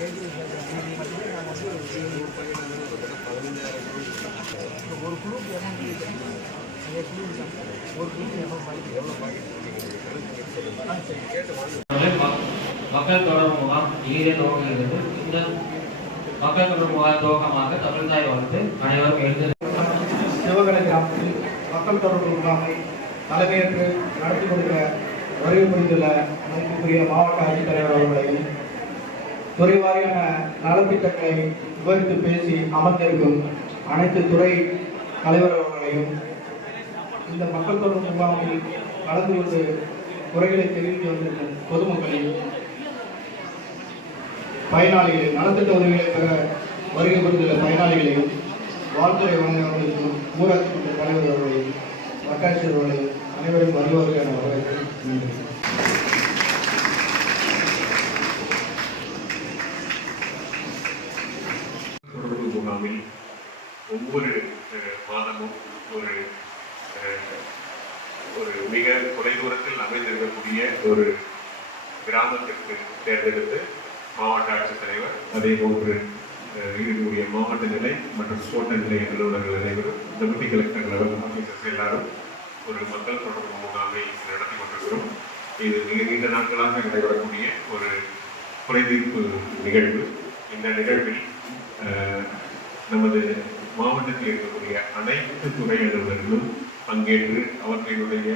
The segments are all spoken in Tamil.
ஒரு குழுக்கு மக்கள் தொடர்பு முகாம் இங்கே துவங்குகிறது. இந்த மக்கள் தொடர்பு முகாம் துவக்கமாக தமிழ்தாய் வாழ்த்து அனைவரும் எழுந்து சிவகலை கிராமத்தில் மக்கள் தொடர்பு முகாமை தலைமையேற்று நடத்தி கொடுக்க வருகை புரிந்துள்ள மதிப்புக்குரிய மாவட்ட ஆட்சித்தலைவர் அவர்களையும் துறை வாரியான நலத்திட்டங்களை விவரித்து பேசி அமர்ந்திருக்கும் அனைத்து துறை தலைவர் அவர்களையும் இந்த மக்கள் தொடர்பு முகாமில் கலந்து கொண்டு குறைகளை தெரிவித்து வந்திருக்கும் பொதுமக்களையும் பயனாளிகளை நலத்திட்ட உதவிகளை பெற வருகை புரிந்துள்ள பயனாளிகளையும் வாழ்த்துறை வழங்குவதற்கும் ஊராட்சி மன்ற தலைவர் அவர்களையும் வட்டாட்சியர் அவர்களையும் அனைவரும் வருவதற்கான வரவேற்பை முகாமில் ஒவ்வொரு மாதமும் ஒரு மிக தொலைதூரத்தில் அமைந்திருக்கக்கூடிய ஒரு கிராமத்திற்கு தேர்ந்தெடுத்து மாவட்ட ஆட்சித்தலைவர் அதே போன்று இருக்கக்கூடிய மாவட்ட நிலை மற்றும் தோட்ட நிலை அலுவலர்கள் அனைவரும் டெபுட்டி கலெக்டர் லெவல் ஆஃபீஸர்ஸ் எல்லாரும் ஒரு மக்கள் தொடர்பு முகாமை நடத்தி கொண்டிருக்கிறோம். இது மிக நீண்ட நாட்களாக நடைபெறக்கூடிய ஒரு குறைதீர்ப்பு நிகழ்வு. இந்த நிகழ்வில் நமது மாவட்டத்தில் இருக்கக்கூடிய அனைத்து துறை அலுவலர்களும் பங்கேற்று அவர்களுடைய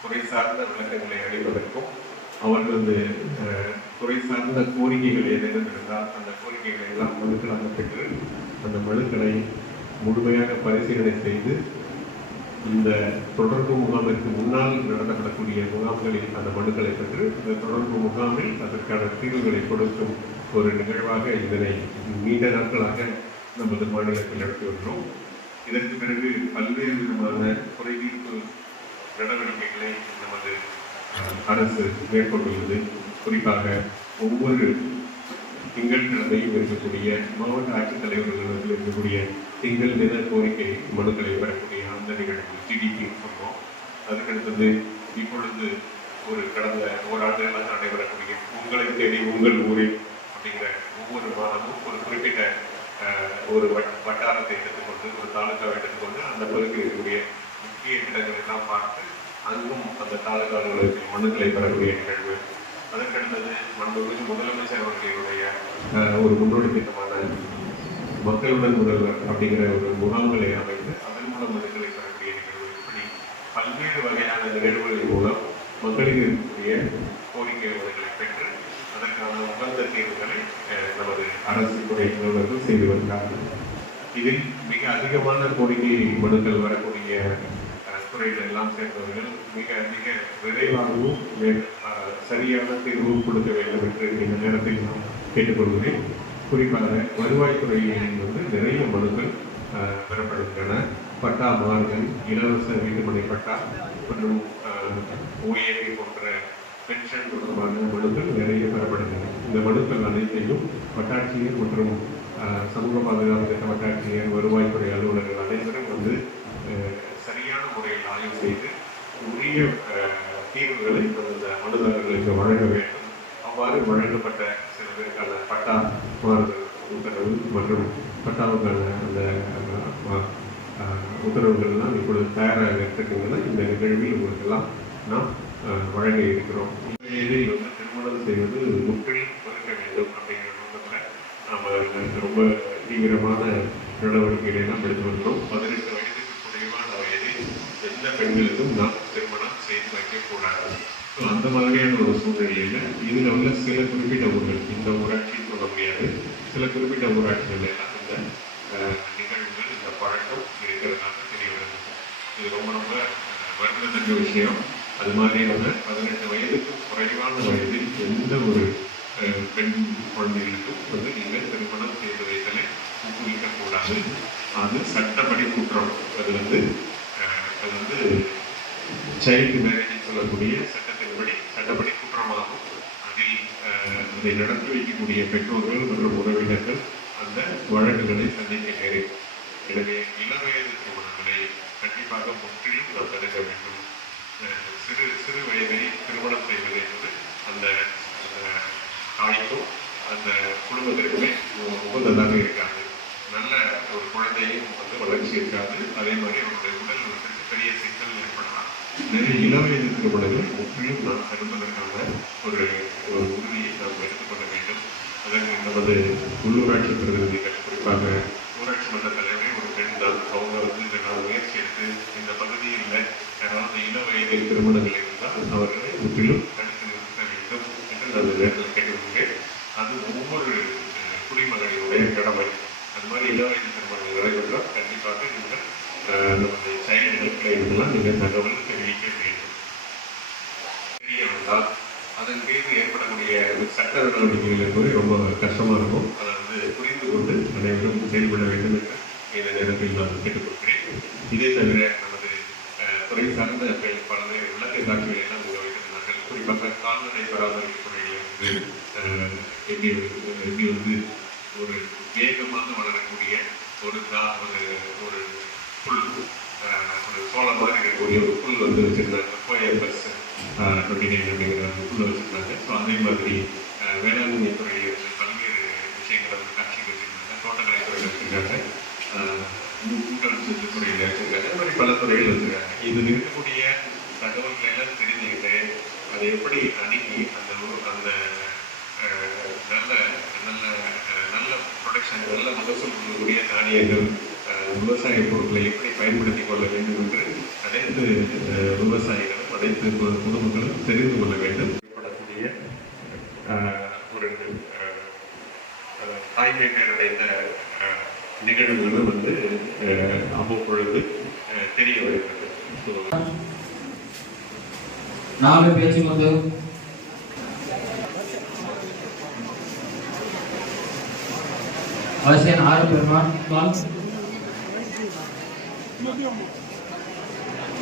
துறை சார்ந்த விளக்கங்களை அளிப்பதற்கும் அவர்களது துறை சார்ந்த கோரிக்கைகள் ஏதேனும் இருந்தால் அந்த கோரிக்கைகளை எல்லாம் மனுக்களாக பெற்று அந்த மனுக்களை முழுமையாக பரிசீலனை செய்து இந்த தொடர்பு முகாமிற்கு முன்னால் நடத்தப்படக்கூடிய முகாம்களில் அந்த மனுக்களை பெற்று இந்த தொடர்பு முகாமில் அதற்கான தீர்வுகளை கொடுக்கும் ஒரு நிகழ்வாக இதனை நீண்ட நாட்களாக நமது மாநிலத்தில் நடத்தி வருகிறோம். இதற்கு பிறகு பல்வேறு விதமான குறைதீர்ப்பு நடவடிக்கைகளை நமது அரசு மேற்கொண்டுள்ளது. குறிப்பாக ஒவ்வொரு திங்கட்கிழமையும் இருக்கக்கூடிய மாவட்ட ஆட்சித்தலைவர்கள் இருக்கக்கூடிய திங்கள் தின கோரிக்கை மனுக்களை பெறக்கூடிய அந்த நிகழ்வு டிடிபி சொல்வோம். அதுக்கடுத்தது இப்பொழுது கடந்த ஓராண்டுகளாக நடைபெறக்கூடிய உங்களை தேடி உங்கள் ஊரில் அப்படிங்கிற ஒவ்வொரு மாதமும் ஒரு குறிப்பிட்ட ஒரு வட்டாரத்தை எடுத்துக்கொண்டு ஒரு தாலுக்காவை எடுத்துக்கொண்டு அந்த பகுதியில் இருக்கக்கூடிய முக்கிய இடங்களை எல்லாம் பார்த்து அங்கும் அந்த தாலுகா அலுவலகத்தில் மனுக்களை பெறக்கூடிய நிகழ்வு. அதற்கடுத்தது மாண்புமிகு முதலமைச்சர் அவர்களுடைய ஒரு முன்னோடி திட்டமான மக்களுடன் முதல்வர் அப்படிங்கிற ஒரு முகாம்களை அமைத்து அதன் மூலம் மனுக்களை பெறக்கூடிய நிகழ்வு. இப்படி பல்வேறு வகையான நிகழ்வுகளின் மூலம் மக்களுக்கு இருக்கக்கூடிய கோரிக்கை மனுக்களை பெற்று அதற்கான உகந்த தீர்வுகளை நமது அரசு துறை அலுவலர்கள் செய்து வருகிறார்கள். இதில் மிக அதிகமான கோரிக்கை மனுக்கள் வரக்கூடிய துறைகள் எல்லாம் சேர்ந்தவர்கள் மிக மிக விரைவாகவும் சரியான தீர்வும் கொடுக்க வேண்டும் என்று இந்த நேரத்தில் நாம் கேட்டுக்கொள்கிறேன். குறிப்பாக வருவாய்த்துறையில் நிறைய மனுக்கள் பெறப்படுகின்றன. பட்டா மாறுதல், இலவச வீட்டுமனை பட்டா மற்றும் ஓஏபி போன்ற பென்ஷன் தொடர்பான மனுக்கள் நிறைய பெறப்படுகின்றன. இந்த மனுக்கள் அனைத்தையும் வட்டாட்சியர் மற்றும் சமூக பாதுகாப்பு திட்ட வட்டாட்சியர், வருவாய்த்துறை அலுவலர்கள் அனைவரும் சரியான முறையில் ஆய்வு செய்து உரிய தீர்வுகளை அந்த மனுதாரர்களுக்கு வழங்க வேண்டும். அவ்வாறு வழங்கப்பட்ட சில பேருக்கான பட்டா மாறுதல் உத்தரவு மற்றும் பட்டாவுக்கான அந்த உத்தரவுகள்லாம் இப்பொழுது தயாராக இருக்கின்றன. இந்த நிகழ்வில் உங்களுக்கெல்லாம் நாம் வழங்க இருக்கிறோம். இதில் திருமணம் செய்வது முற்றிலும் மறுக்க வேண்டும் அப்படிங்கிற நோக்கத்தில் நாம் ரொம்ப தீவிரமான நடவடிக்கைகளை எல்லாம் எடுத்து வருகிறோம். 18 வயதுக்கு குறைவான வயதில் எந்த பெண்களுக்கும் நாம் திருமணம் செய்து வைக்கக்கூடாது. ஸோ அந்த மாதிரியான ஒரு சூழ்நிலையில் இதில் உள்ள சில குறிப்பிட்ட ஊர்கள், இந்த ஊராட்சின்னு சொல்ல முடியாது, சில குறிப்பிட்ட ஊராட்சிகள் எல்லாம் இந்த நிகழ்வுகள் இந்த பழக்கம் இருக்கிறதாக தெரிய வருது. இது ரொம்ப ரொம்ப வருத்தத்தக்க விஷயம். அது மாதிரியான 18 வயதுக்கு குறைவான வயதில் எந்த ஒரு பெண் குழந்தைகளுக்கும் நீங்கள் திருமணம் செய்து வைத்தலை ஊக்குவிக்கக்கூடாது. அது சட்டப்படி குற்றம். அது சைல்டு மேரேஜ் சொல்லக்கூடிய சட்டப்படி குற்றமாகும். அதில் அதை நடத்தி வைக்கக்கூடிய பெற்றோர்கள் மற்றும் உறவினர்கள் அந்த வழக்குகளை சந்திக்க நேரிடும். எனவே இளவயது திருமணங்களை கண்டிப்பாக முற்றிலும் நாம் தடுக்க வேண்டும். சிறு வயதில் திருமணம் செய்வது என்பது அந்த தாய்க்கும் அந்த குடும்பத்திற்குமே உகந்ததாக இருக்காது. நல்ல ஒரு குழந்தையும் வந்து வளர்ச்சி இருக்காது. அதே மாதிரி அவருடைய உடல் நலத்திற்கு பெரிய சிக்கல் ஏற்படலாம். நிறைய இளவயது திருமணங்கள் முற்றிலும் நாம் தடுப்பதற்கான ஒரு உறுதியை நாம் எடுத்துக்கொள்ள வேண்டும். அதற்கு நமது உள்ளூராட்சி பிரதிநிதிகள், குறிப்பாக ஊராட்சி மன்ற தலைவரே ஒரு பெண் தான். அவங்க வந்து இதனால் முயற்சி எடுத்து இந்த பகுதியில் யாராவது இள வயதில் திருமணங்கள் இருந்தால் அவர்களை முற்றிலும் தடுத்து நிறுத்த வேண்டும் என்று நான் இந்த நேரத்தில் கேட்டுக்கொள்கிறேன். அது ஒவ்வொரு குடிமகனினுடைய கடமை. அந்த மாதிரி இள வயது திருமணங்கள் நடைபெற்றால் கண்டிப்பாக நீங்கள் நமது சைல்டு ஹெல்ப்லைனுக்கெல்லாம் நீங்கள் தகவல் தெரிவிக்க வேண்டும். தெரிய வந்தால் அதன் மீது ஏற்படக்கூடிய சட்ட நடவடிக்கைகள் என்பது ரொம்ப கஷ்டமாக இருக்கும். அதை வந்து புரிந்து கொண்டு அனைவரும் செயல்பட வேண்டும் என்று இந்த நேரத்தில் நான் கேட்டுக்கொள்கிறேன். இதே தவிர நமது துறை சார்ந்த பல்வேறு விளக்க காட்சிகளை எல்லாம் இங்கே வைத்திருந்தார்கள். குறிப்பாக கால்நடை பராமரிப்புறையில் எப்படி வந்து ஒரு வேகமாக வளரக்கூடிய ஒரு புல், ஒரு சோளம் மாதிரி இருக்கக்கூடிய ஒரு புல் வந்து வச்சுருந்தாங்க. கோயம்பஸ் 29 அப்படிங்கிற புல் வச்சுருந்தாங்க. ஸோ அதே மாதிரி வேளாண்மை துறையில் பல்வேறு விஷயங்களை வந்து காட்சிக்கு வச்சுருந்தாங்க. தோட்டக்கலை துறையில் வச்சுருக்காங்க, ஊட்டச்சத்து துறையில் வச்சுருக்காங்க. அது மாதிரி பல துறைகள் வச்சுருக்காங்க. இதில் இருக்கக்கூடிய தகவல்களை எல்லாம் தெரிஞ்சுக்கிட்டு அதை எப்படி அணுகி அந்த நல்ல நல்ல நல்ல ப்ரொடக்ஷன், நல்ல மகசூல் கொடுக்கக்கூடிய தானியங்கள், விவசாய பொருட்களை எப்படி பயன்படுத்திக் கொள்ள வேண்டும் என்று அனைத்து விவசாயிகளும் அனைத்து பொதுமக்களும் தெரிந்து கொள்ள வேண்டும். ஏற்படக்கூடிய ஒரு தாய்மை பேரடைந்த நிகழ்வுகளும் வந்து அவ்வப்பொழுது தெரிய வருகிறது. 4 பேச்சு வந்து வசன் 6 பெருமாள்,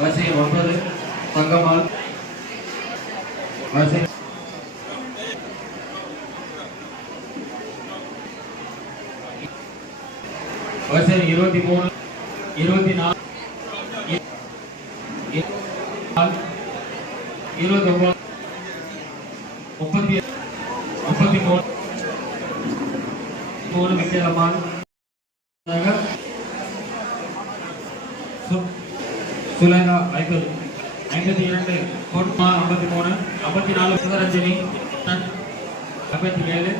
வசன் 9 தங்கம்மாள், வசன் 23 24 29 33 விக்ரமான், சுலேனா 52 கோட்மா 53 54 சிவரஞ்சனி 57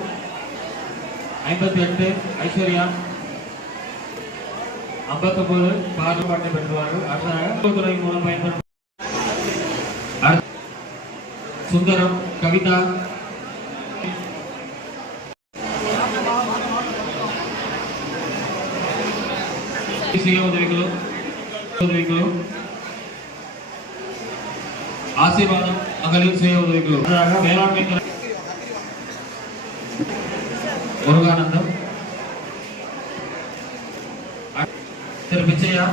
58 ஐஸ்வர்யா 59 பாராட்டு பெற்றுவார்கள். அடுத்ததாக துறை மூலம் பயன்படுத்த சுந்தரம், கவிதா, சுய உதவிகளும் ஆசீர்வாதம் மகளிர் சுய உதவிகளும். வேளாண்மை துறை முருகானந்தம், திரு பிச்சையா,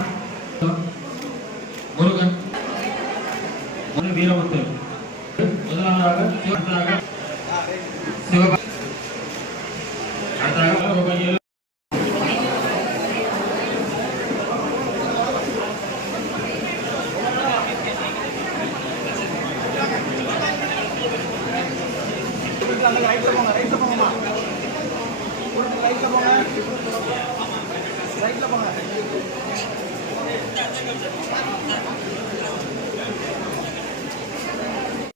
முருகன், வீரமுத்து. முதலாவதாக சிவபா, அடுத்ததாக ரைட்ல போங்க.